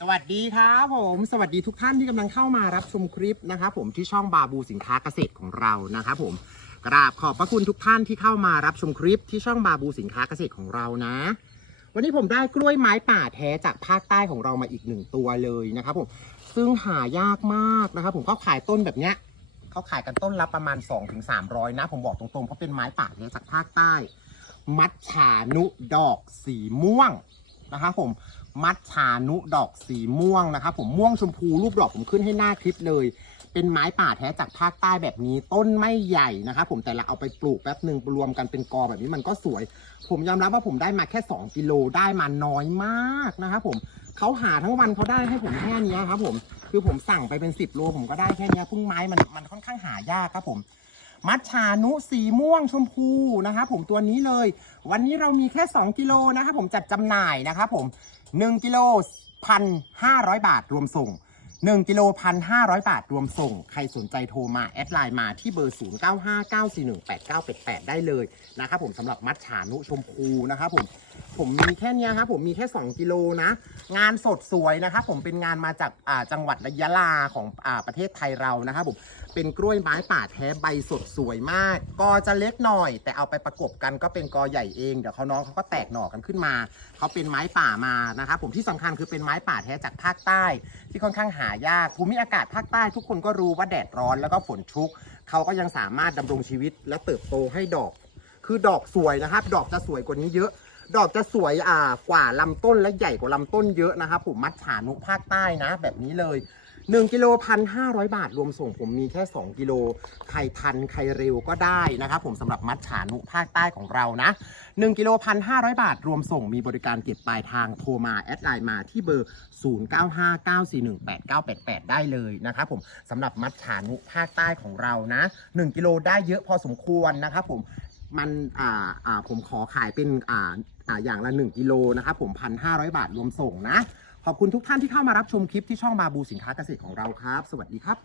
สวัสดีครับผม สวัสดีทุกท่านที่กำลังเข้ามารับชมคลิปนะครับผมที่ช่องบาบูสินค้าเกษตรของเรานะครับผมกราบขอบพระคุณทุกท่านที่เข้ามารับชมคลิปที่ช่องบาบูสินค้าเกษตรของเรานะ วันนี้ผมได้กล้วยไม้ป่าแท้จากภาคใต้ของเรามาอีกหนึ่งตัวเลยนะครับผมซึ่งหายากมากนะครับผมเขาขายต้นแบบเนี้ยเขาขายกันต้นละประมาณ 2-300 นะ ผมบอกตรงๆเพราะเป็นไม้ป่าแท้จากภาคใต้ มัดฉานุดอกสีม่วง นะครับผมมัดฉานุดอกสีม่วงนะครับผมม่วงชมพูรูปดอกผมขึ้นให้หน้าคลิปเลย เป็นไม้ป่าแท้จากภาคใต้แบบนี้ต้นไม่ใหญ่นะครับผมแต่ละเอาไปปลูกแป๊บหนึ่งรวมกันเป็นกอแบบนี้มันก็สวย ผมยอมรับว่าผมได้มาแค่ 2 กิโลได้มาน้อยมากนะครับผมเขาหาทั้งวันเขาได้ให้ผมแค่นี้ครับผมคือผมสั่งไปเป็น 10 โลผมก็ได้แค่นี้พึ่งไม้มันมันค่อนข้างหายากครับผม มัดฉานุสีม่วงชมพูนะคะผมตัวนี้เลย วันนี้เรามีแค่ 2 กิโลนะคะผมจัดจำหน่ายนะคะผม1กิโลพันห้าร้อยบาทรวมส่ง 1กิโลพันห้าร้อยบาทรวมส่ง ใครสนใจโทรมา แอดไลน์มาที่เบอร์ 0 9 5 9 4 1 8 9 8 8 ได้เลยนะครับผมสำหรับมัดฉานุชมพูนะครับผมผมมีแค่เนี้ยครับผมมีแค่ 2 กิโลนะ งานสดสวยนะครับผมเป็นงานมาจากอ่าจังหวัดยะลาของอ่าประเทศไทยเรานะครับผมเป็นกล้วยไม้ป่าแท้ใบสดสวยมาก กอจะเล็กหน่อย แต่เอาไปประกบกันก็เป็นกอใหญ่เองเดี๋ยวเขาน้องเขาก็แตกหน่อกันขึ้นมาเขาเป็นไม้ป่ามานะครับผมที่สำคัญคือเป็นไม้ป่าแท้จากภาคใต้ที่ค่อนข้างหายากภูมิอากาศภาคใต้ทุกคนก็รู้ว่าแดดร้อนแล้วก็ฝนชุก เขาก็ยังสามารถดำรงชีวิตและเติบโตให้ดอก คือดอกสวยนะครับ ดอกจะสวยกว่านี้เยอะ ดอกจะสวยอ่ากว่าลำต้นและใหญ่กว่าลำต้นเยอะนะครับผมมัดฉานุภาคใต้นะ แบบนี้เลย 1กิโลพันห้าร้อยบาท รวมส่งผมมีแค่ 2 กิโลใครทันใครเร็วก็ได้นะครับผมสำหรับมัดฉานุภาคใต้ของเรานะ1กิโลพันห้าร้อยบาท รวมส่งมีบริการเก็บปลายทางโทรมาแอดไลน์มาที่เบอร์ 0959418988 ได้เลยนะครับผมสำหรับมัดฉานุภาคใต้ของเรานะ 1 กิโลได้เยอะพอสมควรนะครับผมมันอ่าอ่าผมขอขายเป็นอ่าอ่าอย่างละ 1 กิโลนะครับผมพันห้าร้อยบาทรวมส่งนะ ขอบคุณทุกท่านที่เข้ามารับชมคลิปที่ช่องมาบูสินค้าเกษตรของเราครับ สวัสดีครับ